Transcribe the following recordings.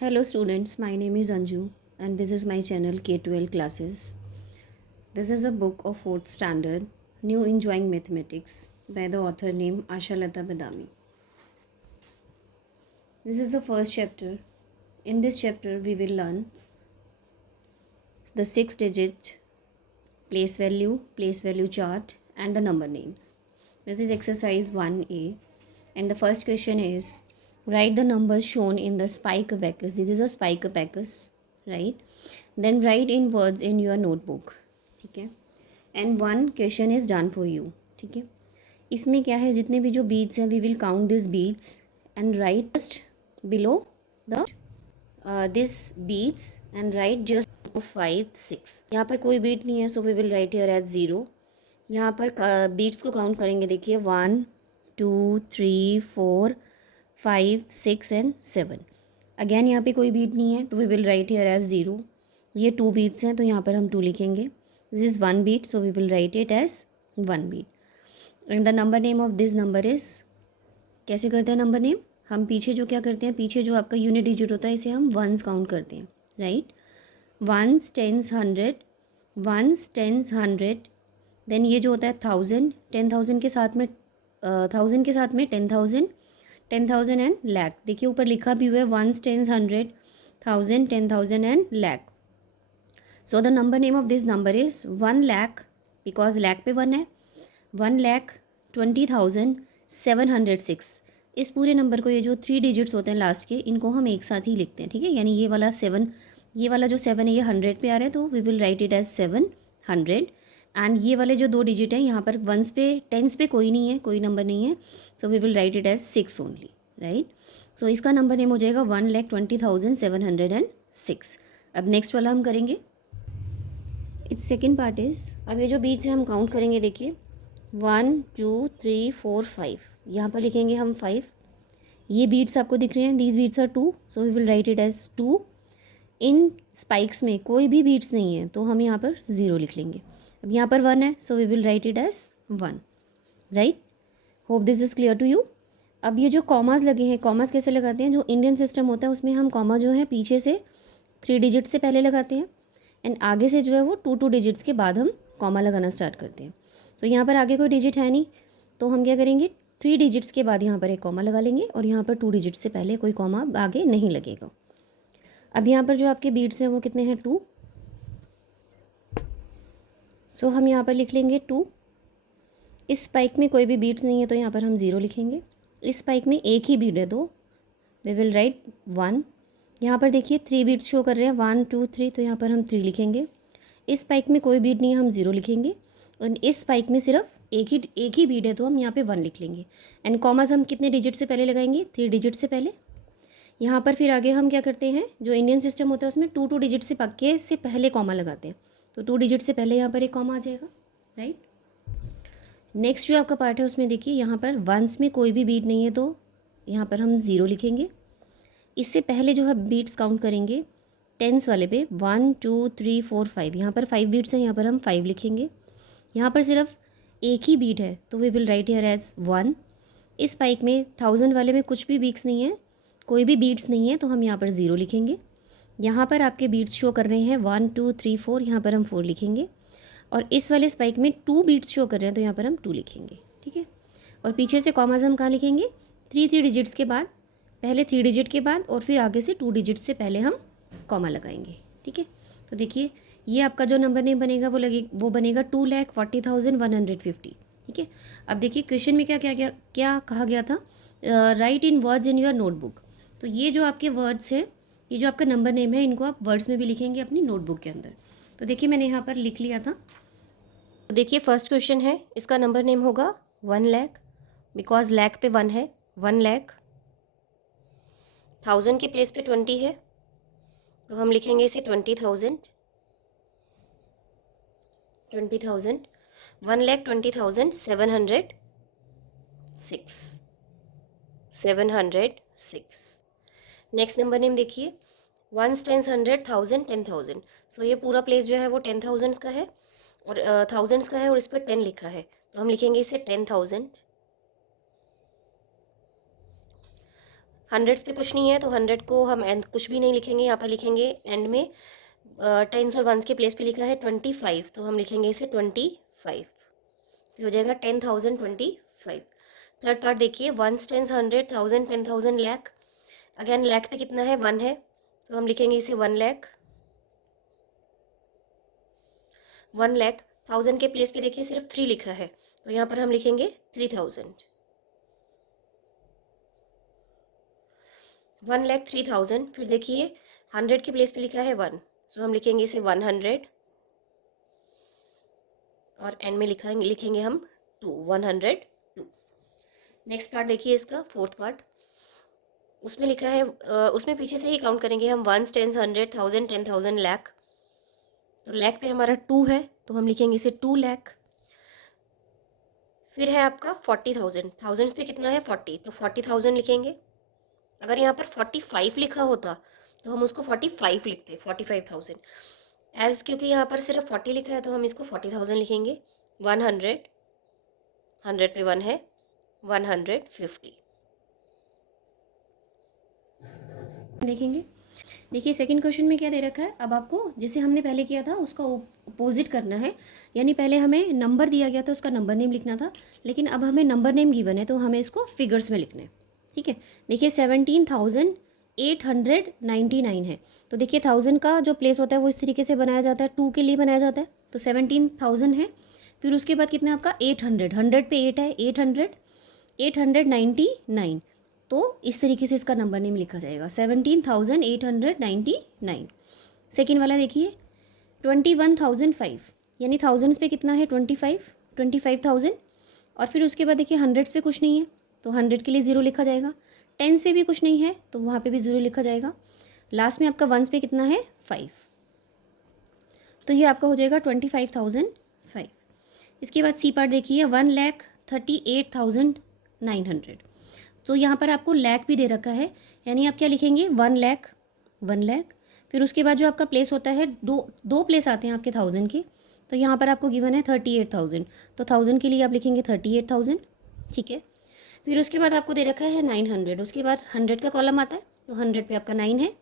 Hello students, my name is Anju and this is my channel K12 Classes. This is a book of 4th standard, New Enjoying Mathematics by the author named Ashalata Badami. This is the first chapter. In this chapter we will learn the 6-digit place value chart and the number names. This is exercise 1A and the first question is write the numbers shown in the spike abacus. This is a spike abacus, right? Then write in words in your notebook. ठीक है, and one question is done for you. ठीक है, इसमें क्या है, जितने भी जो बीट्स हैं we will count this beats and write just below the this beats and write just 5 6. यहाँ पर कोई बीट नहीं है so we will write here as 0. यहाँ पर बीट्स को काउंट करेंगे, देखिए 1 2 3 4 5 6 एंड 7. अगेन यहाँ पे कोई बीट नहीं है तो we will write here as 0. ये 2 बीट्स हैं तो यहाँ पर हम 2 लिखेंगे. This is 1 beat so we will write it as 1 beat. And the number name of this number is, कैसे करते हैं नंबर नेम, हम पीछे जो क्या करते हैं, पीछे जो आपका यूनिट डिजिट होता है इसे हम वंस काउंट करते हैं, right. Once tens 100, once tens 100. Then ये जो होता है 1000, 10,000 के साथ में 1000 के साथ में 10,000, 10,000 एंड लैख. देखिए ऊपर लिखा भी हुआ है once tens 100, 1000, 10,000 and lakh. So the number name of this number is 1 lakh, because lakh पे 1 है. 1,20,706. इस पूरे नंबर को, ये जो 3 डिजिट्स होते हैं लास्ट के, इनको हम एक साथ ही लिखते हैं. ठीक है, यानी ये वाला 7, ये वाला जो 7 है ये 100 पे आ रहा है तो we will write it as 700. And ये वाले जो 2 डिजिट हैं यहाँ पर वंस पे, टेंस पे कोई नहीं है, कोई नंबर नहीं है, so we will write it as 6 only, right. So इसका नंबर नेम हो जाएगा 1,20,706. अब नेक्स्ट वाला हम करेंगे. इट्स सेकेंड पार्ट इज़, अब ये जो बीट्स हैं हम काउंट करेंगे. देखिए 1 2 3 4 5, यहाँ पर लिखेंगे हम 5. ये बीट्स आपको दिख रहे हैं, these beats are 2 so we will write it as 2. इन स्पाइक्स में कोई भी बीट्स नहीं है तो हम यहाँ पर 0 लिख लेंगे. अब यहाँ पर 1 है so we will write it as 1, right. Hope this is clear to you. अब ये जो कॉमास लगे हैं, कॉमास कैसे लगाते हैं, जो इंडियन सिस्टम होता है उसमें हम कॉमा जो है पीछे से 3 डिजिट से पहले लगाते हैं एंड आगे से जो है वो 2 डिजिट्स के बाद हम कॉमा लगाना स्टार्ट करते हैं. तो यहाँ पर आगे कोई डिजिट है नहीं तो हम क्या करेंगे, 3 डिजिट्स के बाद यहाँ पर एक कॉमा लगा लेंगे और यहाँ पर 2 डिजिट से पहले कोई कॉमा आगे नहीं लगेगा. अब यहाँ पर जो आपके बीट्स हैं वो कितने हैं, 2. सो हम यहाँ पर लिख लेंगे 2. इस स्पाइक में कोई भी बीट्स नहीं है तो यहाँ पर हम 0 लिखेंगे. इस स्पाइक में एक ही बीट है तो वी विल राइट 1. यहाँ पर देखिए 3 बीट्स शो कर रहे हैं, 1 2 3, तो यहाँ पर हम 3 लिखेंगे. इस स्पाइक में कोई बीट नहीं है, हम 0 लिखेंगे. और इस स्पाइक में सिर्फ एक ही बीट है तो हम यहाँ पे 1 लिख लेंगे. एंड कॉमास हम कितने डिजिट से पहले लगाएंगे, 3 डिजिट से पहले. यहाँ पर फिर आगे हम क्या करते हैं, जो इंडियन सिस्टम होता है उसमें 2 डिजिट से पक्के से पहले कॉमा लगाते हैं तो 2 डिजिट से पहले यहाँ पर एक कॉमा आ जाएगा, राइट. नेक्स्ट जो आपका पार्ट है उसमें देखिए यहाँ पर वंस में कोई भी बीट नहीं है तो यहाँ पर हम 0 लिखेंगे. इससे पहले जो है बीट्स काउंट करेंगे टेंस वाले पे, 1 2 3 4 5. यहाँ पर 5 बीट्स हैं, यहाँ पर हम 5 लिखेंगे. यहाँ पर सिर्फ एक ही बीट है तो we will write here as 1. इस स्पाइक में 1000 वाले में कुछ भी बीट्स नहीं है, कोई भी बीट्स नहीं है तो हम यहाँ पर 0 लिखेंगे. यहाँ पर आपके बीट्स शो कर रहे हैं 1 2 3 4, यहाँ पर हम 4 लिखेंगे. और इस वाले स्पाइक में 2 बीट्स शो कर रहे हैं तो यहाँ पर हम 2 लिखेंगे, ठीक है. और पीछे से कॉमास हम कहाँ लिखेंगे, 3 डिजिट्स के बाद, पहले 3 डिजिट के बाद और फिर आगे से 2 डिजिट से पहले हम कॉमा लगाएंगे, ठीक है. तो देखिए ये आपका जो नंबर नेम बनेगा वो बनेगा 2,40,150, ठीक है. अब देखिए क्वेश्चन में क्या कहा गया था, right in words in your notebook. तो ये जो आपके वर्ड्स हैं, ये जो आपका नंबर नेम है, इनको आप वर्ड्स में भी लिखेंगे अपनी नोटबुक के अंदर. तो देखिए मैंने यहाँ पर लिख लिया था. तो देखिए फर्स्ट क्वेश्चन है, इसका नंबर नेम होगा 1 लाख, बिकॉज लाख पे 1 है. 1 लाख, 1000 के प्लेस पे 20 है तो हम लिखेंगे इसे 20,000. 1,20,706. नेक्स्ट नंबर नेम देखिए, 1 10 100 1000 10,000. सो ये पूरा प्लेस जो है वो 10,000 का है और थाउजेंड्स का है और इस पर 10 लिखा है तो हम लिखेंगे इसे 10,000. हंड्रेड्स पे कुछ नहीं है, तो 100 को हम एंड कुछ भी नहीं लिखेंगे, यहाँ पर लिखेंगे एंड में टेंस और वंस के प्लेस पे लिखा है 25, तो हम लिखेंगे इसे 25, हो जाएगा 10,025। थर्ड पार्ट देखिए, once, tens, 100, 1000, 10,000, lakh. Again lakh पे कितना है, 1 है, तो हम लिखेंगे इसे 1 लाख। 1 लाख, 1000 के प्लेस पे देखिए सिर्फ 3 लिखा है, तो यहाँ पर हम लिखेंगे 3000। 1 लाख 3000। फिर देखिए 100 के प्लेस पे लिखा है 1, सो हम लिखेंगे इसे 100, और एंड में लिखेंगे हम 2, 102। नेक्स्ट पार्ट देखिए इसका, फोर्थ पार्ट, उसमें लिखा है उसमें पीछे से ही काउंट करेंगे हम, 1, 10, 100, 1000, 10,000, लाख। तो लाख पे हमारा 2 है, तो हम लिखेंगे इसे 2 लाख। फिर है आपका 40,000, थाउजेंड्स पे कितना है 40, तो 40,000 लिखेंगे। अगर यहाँ पर 45 लिखा होता तो हम उसको 45 लिखते, 45,000। एज क्योंकि यहाँ पर सिर्फ 40 लिखा है, तो हम इसको 40,000 लिखेंगे। 100, 100 पे 1 है, 150 देखेंगे। देखिए सेकंड क्वेश्चन में क्या दे रखा है, अब आपको जैसे हमने पहले किया था उसका अपोजिट करना है, यानी पहले हमें नंबर दिया गया था, उसका नंबर नेम लिखना था, लेकिन अब हमें नंबर नेम गिवन है, तो हमें इसको फिगर्स में लिखना है। ठीक है, देखिए 17,899 है, तो देखिए 1000 का जो प्लेस होता है वो इस तरीके से बनाया जाता है, 2 के लिए बनाया जाता है, तो 17,000 है। फिर उसके बाद कितना आपका 800, 100 पे 8 है, 800, 899, तो इस तरीके से इसका नंबर नेम लिखा जाएगा, 17,899। सेकेंड वाला देखिए 21,005, यानी थाउजेंड्स पे कितना है 25,000, और फिर उसके बाद देखिए हंड्रेड्स पे कुछ नहीं है, तो 100 के लिए 0 लिखा जाएगा। टेंस पे भी कुछ नहीं है, तो वहाँ पे भी 0 लिखा जाएगा। लास्ट में आपका वंस पे कितना है 5, तो ये आपका हो जाएगा 25,005। इसके बाद सी पार्ट देखिए 1,38,900, तो यहाँ पर आपको लैख भी दे रखा है, यानी आप क्या लिखेंगे 1 लाख, 1 लाख। फिर उसके बाद जो आपका प्लेस होता है, दो प्लेस आते हैं आपके 1000 के, तो यहाँ पर आपको गिवन है 38,000, तो 1000 के लिए आप लिखेंगे 38,000। ठीक है, फिर उसके बाद आपको दे रखा है 900, उसके बाद 100 का कॉलम आता है, तो 100 पे आपका 9 है।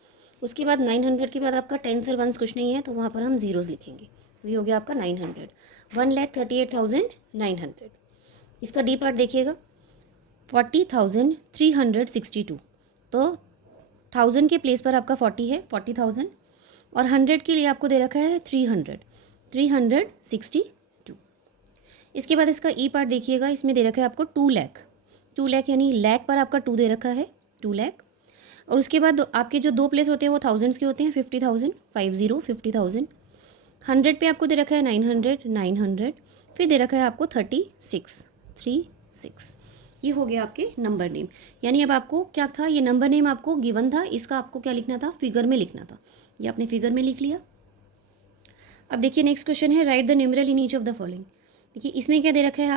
उसके बाद 900 के बाद आपका टेंस और वंस कुछ नहीं है, तो वहाँ पर हम जीरोज़ लिखेंगे, तो ये हो गया आपका 900, 1,38,900। इसका डी पार्ट देखिएगा 40,362, तो 1000 के प्लेस पर आपका 40 है, 40,000, और 100 के लिए आपको दे रखा है 362। इसके बाद इसका ई पार्ट देखिएगा, इसमें दे रखा है आपको 2 लाख, 2 लाख यानी लैख पर आपका 2 दे रखा है, 2 लाख। और उसके बाद आपके जो 2 प्लेस होते हैं वो थाउजेंड्स के होते हैं, 50,000, 50,000। 100 पे आपको दे रखा है 900, 900, फिर दे रखा है आपको 36, 36। ये हो गया आपके नंबर नेम, यानी अब आपको क्या था, ये नंबर नेम आपको गिवन था, इसका आपको क्या लिखना था, फिगर में लिखना था, ये आपने फिगर में लिख लिया। अब देखिए नेक्स्ट क्वेश्चन है, right the numeral in each of the following. देखिए इसमें क्या दे रखा है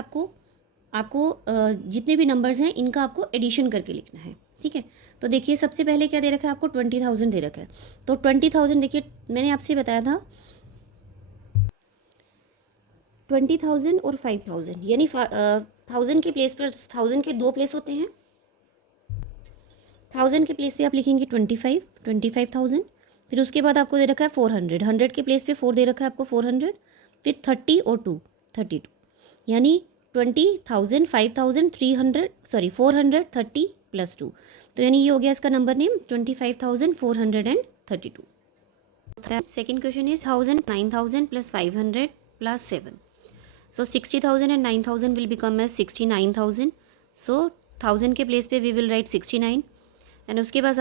आपको जितने भी नंबर्स हैं इनका आपको एडिशन करके लिखना है। ठीक है, तो देखिए सबसे पहले क्या दे रखा है आपको 20,000 दे रखा है, तो 20,000 देखिए मैंने आपसे बताया था 20,000 और 5,000, यानी 1000 के प्लेस पर 1000 के 2 प्लेस होते हैं, 1000 के प्लेस पे आप लिखेंगे 25,000। फिर उसके बाद आपको दे रखा है 400, 100 के प्लेस पे 4 दे रखा है आपको 400, फिर 30 और 2 32, यानी 20,000, 5,000, 300, सॉरी 430 + 2, तो यानी ये हो गया इसका number name 25,432। Second question is 1000, 9,000 + 500 + 7, so 60,000 and 9,000 will become as 69,000, so 1000 के प्लेस पे वी विल राइट 69, एंड उसके बाद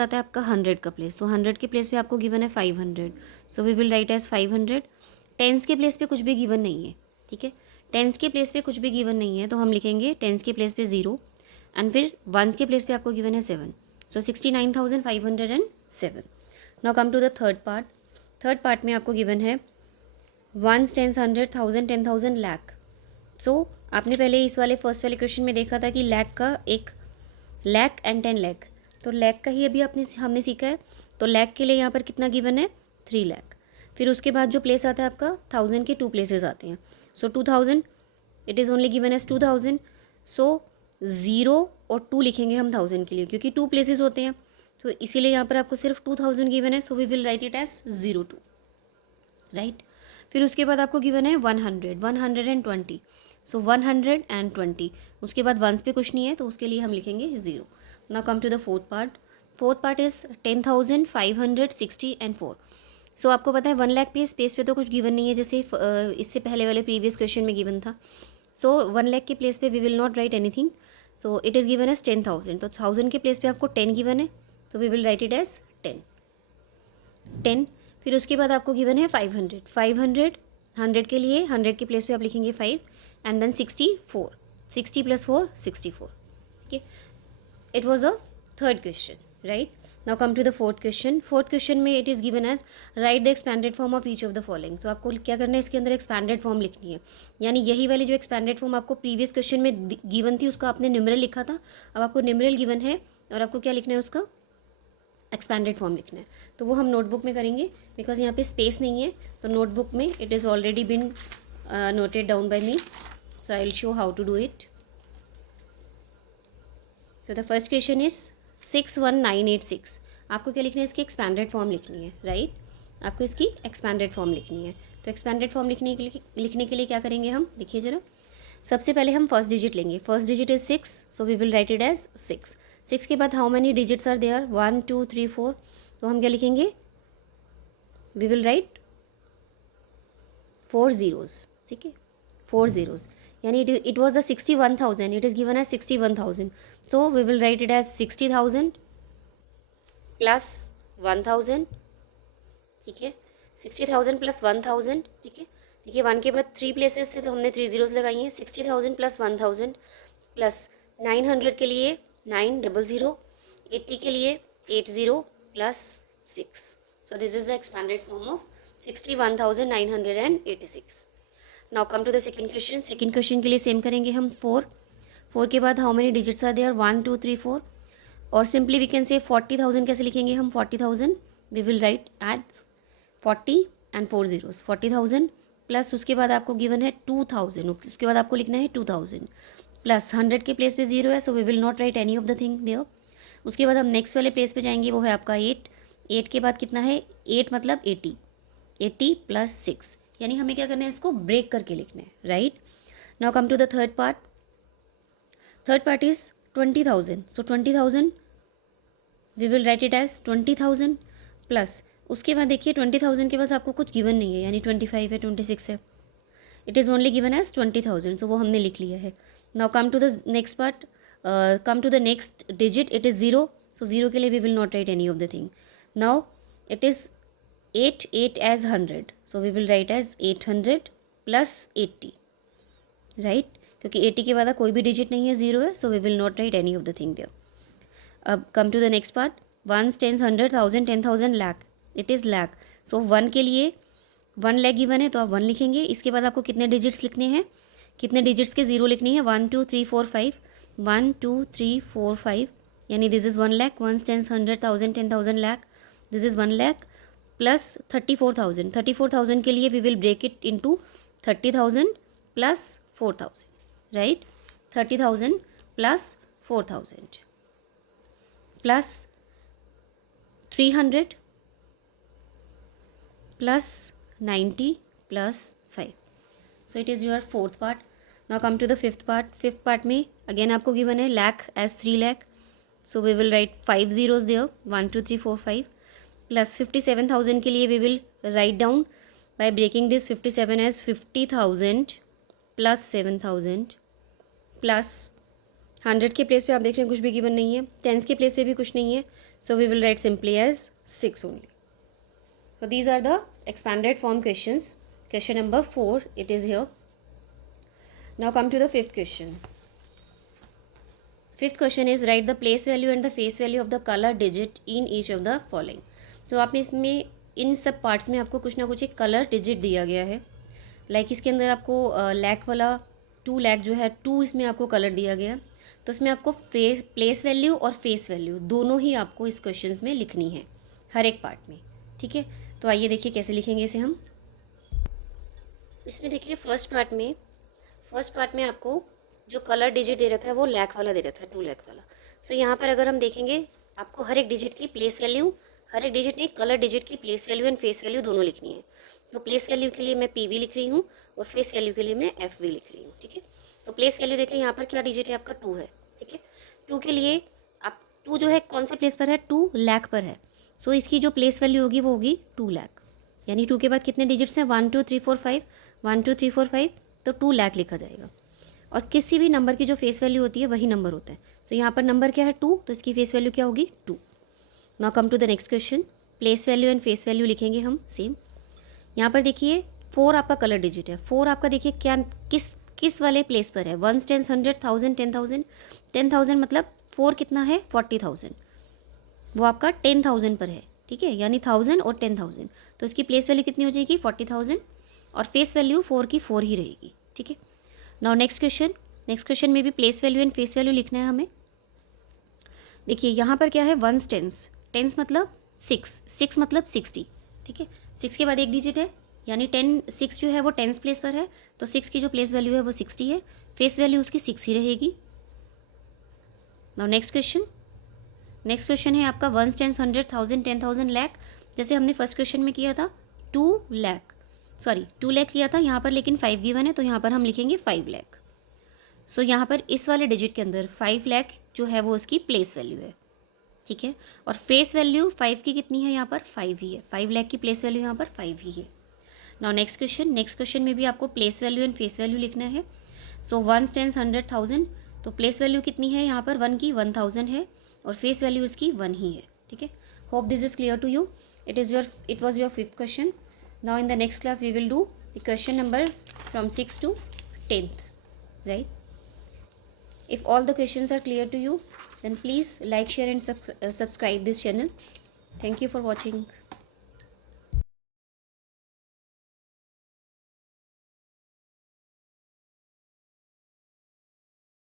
आता है आपका 100 का प्लेस, तो 100 के प्लेस पे आपको गिवन है 500, so we will write as 500। Tens के प्लेस पे कुछ भी गिवन नहीं है, ठीक है, टेंस के प्लेस पे कुछ भी गिवन नहीं है, तो हम लिखेंगे टेंस के प्लेस पे 0, एंड फिर वंस के प्लेस पे आपको गिवन है 7, so 69,507। Now come to the third part. Third part में आपको गिवन है वंस, टेंस, 100, 1000, 10,000, लाख। सो आपने पहले इस वाले फर्स्ट वाले क्वेश्चन में देखा था कि लाख का एक लाख एंड 10 लाख, तो लाख का ही अभी हमने सीखा है, तो लाख के लिए यहाँ पर कितना गिवन है 3 लाख। फिर उसके बाद जो प्लेस आता है आपका 1000 के 2 प्लेसेस आते हैं, so 2000 it is only given as 2000, so zero और 2 लिखेंगे हम 1000 के लिए, क्योंकि 2 प्लेसेस होते हैं, तो इसीलिए यहाँ पर आपको सिर्फ 2000 गिवन है, so we will write it as 02, right. फिर उसके बाद आपको गिवन है 100, 120, सो 120, उसके बाद वंस पे कुछ नहीं है, तो उसके लिए हम लिखेंगे 0। Now come to the fourth part. Fourth part is 10,560 and 4। So आपको पता है 1 लाख पे स्पेस पे तो कुछ गिवन नहीं है, जैसे इससे पहले वाले प्रीवियस क्वेश्चन में गिवन था। सो 1 लाख के प्लेस पे we will not write anything, so it is given as 10,000, तो 1000 के प्लेस पे आपको 10 गिवन है, तो we will write it as 10। फिर उसके बाद आपको गिवन है 500, 100 के लिए 100 के प्लेस पे आप लिखेंगे 5 एंड देन 64, 60 + 4 64, ठीक है। It was the third question, right. Now come to the fourth question. Fourth question में it is given as write the expanded form of each of the following. तो आपको क्या करना है, इसके अंदर एक्सपैंडेड फॉर्म लिखनी है, यानी यही वाली जो एक्सपैंडेड फॉर्म आपको प्रीवियस क्वेश्चन में गिवन थी उसका आपने न्यूमेरल लिखा था, अब आपको न्यूमेरल गिवन है और आपको क्या लिखना है, उसका एक्सपैंडेड फॉर्म लिखना है। तो वो हम नोटबुक में करेंगे, बिकॉज यहाँ पे स्पेस नहीं है, तो नोटबुक में it is already been noted down by me, so I will show how to do it. So the first question is 61986। आपको क्या लिखना है, इसकी एक्सपैंडेड फॉर्म लिखनी है, राइट। आपको इसकी एक्सपैंडेड फॉर्म लिखनी है, तो एक्सपैंडेड फॉर्म लिखने के लिए क्या करेंगे हम, देखिए जरा। सबसे पहले हम फर्स्ट डिजिट लेंगे, first digit is 6, so we will write it as 6। 6 के बाद how many digits are there, 1 2 3 4, तो हम क्या लिखेंगे, वी विल राइट 4 zeros, ठीक है, 4 zeros, यानी it was the 61,000, it is given as 61,000, so we will write it as 60,000 plus 1,000, ठीक है, 60,000 प्लस 1,000, ठीक है। देखिए 1 के बाद 3 प्लेसेस थे, तो हमने 3 zeros लगाई हैं। 60,000 प्लस 1,000 प्लस 900 के लिए 900, 80 के लिए 80 plus 6, so this is the expanded form of 61,986। Now come to the second question. Second question के लिए सेम करेंगे हम, 4 के बाद how many digits are there, 1 2 3 4, और सिंपली वी कैन से 40,000 कैसे लिखेंगे हम, 40,000 we will write as 40 and 4 zeros, 40,000 plus उसके बाद आपको गिवन है 2,000, उसके बाद आपको लिखना है 2,000 प्लस 100 के प्लेस पे 0 है, so we will not write any of the thing there. उसके बाद हम नेक्स्ट वाले प्लेस पे जाएंगे, वो है आपका 8 के बाद कितना है, 8 मतलब 80 प्लस 6, यानी हमें क्या करना है, इसको ब्रेक करके लिखना है, right. Now come to the third part. Third part is 20,000, so 20,000 we will write it as 20,000 plus उसके बाद देखिए 20,000 के पास आपको कुछ गिवन नहीं है, यानी 25 है, 26 है, it is only given as 20,000, so वो हमने लिख लिया है। Now come to the next part, come to the next digit, it is 0, so 0 के लिए we will not write any of the thing. Now it is 8 as 100, so we will write as 800 plus 80, right, क्योंकि 80 के बाद कोई भी digit नहीं है, 0 है, so we will not write any of the thing there. अब come to the next part, 1 10 100 1000 10,000 lakh, it is lakh, so 1 के लिए 1 लाख गिवन है, तो आप 1 लिखेंगे। इसके बाद आपको कितने डिजिट्स लिखने हैं, कितने डिजिट्स के 0 लिखनी है, 1 2 3 4 5, 1 2 3 4 5, यानी this is 1 lakh, 1 10 100 1000 10,000 lakh, this is 1 lakh plus 34,000, 34,000 के लिए we will break it into 30,000 plus 4,000, right, 30,000 plus 4,000 plus 300 plus 90 plus 5, so it is your fourth part. Now come to the fifth part. Fifth part में again आपको given है lakh as 3 lakh, so we will write 5 zeros there, 1 2 3 4 5, plus 57,000 के लिए we will write down by breaking this 57 as 50,000 plus 7,000 plus 100 के place पे आप देख रहे हैं कुछ भी गिवन नहीं है, 10s के प्लेस पे भी कुछ नहीं है, so we will write simply as 6 only. So these are the expanded form questions. Question number 4, it is here. Now come to the fifth question. Fifth question is write the place value and the face value of the color digit in each of the following. So आप इसमें इन सब parts में आपको कुछ ना कुछ एक colour digit दिया गया है। लाइक इसके अंदर आपको लैक वाला 2 लाख जो है 2 इसमें आपको कलर दिया गया है, तो इसमें आपको प्लेस वैल्यू और फेस वैल्यू दोनों ही आपको इस क्वेश्चन में लिखनी है हर एक पार्ट में, ठीक है। तो आइए देखिए कैसे लिखेंगे इसे हम। इसमें देखिए फर्स्ट पार्ट में आपको जो कलर डिजिट दे रखा है वो लैक वाला दे रखा है, 2 लैक वाला। सो यहाँ पर अगर हम देखेंगे आपको हर एक डिजिट की प्लेस वैल्यू, हर एक डिजिट नहीं कलर डिजिट की place value and face value दोनों लिखनी है। तो प्लेस वैल्यू के लिए मैं PV लिख रही हूँ और फेस वैल्यू के लिए मैं FV लिख रही हूँ, ठीक है। तो प्लेस वैल्यू देखें यहाँ पर क्या डिजिट है आपका 2 है, ठीक है। 2 के लिए आप 2 जो है कौन से प्लेस पर है, 2 लैक पर है। सो इसकी जो प्लेस वैल्यू होगी वो होगी 2 लैक, यानी 2 के बाद कितने डिजिट्स हैं, 1 2 3 4 5, 1 2 3 4 5, तो 2 लैक लिखा जाएगा। और किसी भी नंबर की जो फेस वैल्यू होती है वही नंबर होता है। तो यहाँ पर नंबर क्या है 2, तो इसकी फेस वैल्यू क्या होगी 2। Now come to the next question. Place value and face value लिखेंगे हम सेम। यहाँ पर देखिए 4 आपका कलर डिजिट है। 4 आपका देखिए क्या किस वाले प्लेस पर है, 1 10 100 1000 10,000। 10,000 मतलब 4 कितना है 40,000, वो आपका 10,000 पर है, ठीक है, यानी 1000 और 10,000। तो इसकी प्लेस वैल्यू कितनी हो जाएगी 40,000 और फेस वैल्यू 4 की 4 ही रहेगी, ठीक है। नाउ नेक्स्ट क्वेश्चन में भी place value and face value लिखना है हमें। देखिए यहाँ पर क्या है 1 टेंस, टेंस मतलब 6 मतलब 60, ठीक है। 6 के बाद एक डिजिट है, यानी 6 जो है वो टेंस प्लेस पर है, तो 6 की जो प्लेस वैल्यू है वो 60 है, फेस वैल्यू उसकी 6 ही रहेगी। नाउ नेक्स्ट क्वेश्चन है आपका 1 10 100 1000 10,000 लैक। जैसे हमने फर्स्ट क्वेश्चन में किया था 2 लैक लिया था यहाँ पर, लेकिन 5 गिवन है तो यहाँ पर हम लिखेंगे 5 लैक। सो यहाँ पर इस वाले डिजिट के अंदर 5 लैक जो है वो उसकी प्लेस वैल्यू है, ठीक है। और फेस वैल्यू 5 की कितनी है यहाँ पर 5 ही है, 5 लैक की प्लेस वैल्यू यहाँ पर 5 ही है। नाउ नेक्स्ट क्वेश्चन में भी आपको place value and face value लिखना है। सो 1 10 100 1000, तो प्लेस वैल्यू कितनी है यहाँ पर 1 की 1000 है और फेस वैल्यू उसकी 1 ही है, ठीक है। Hope this is clear to you. It was your 5th question. Now in the next class we will do the question number from 6th to 10th, right? If all the questions are clear to you, then please like, share and subscribe this channel. Thank you for watching.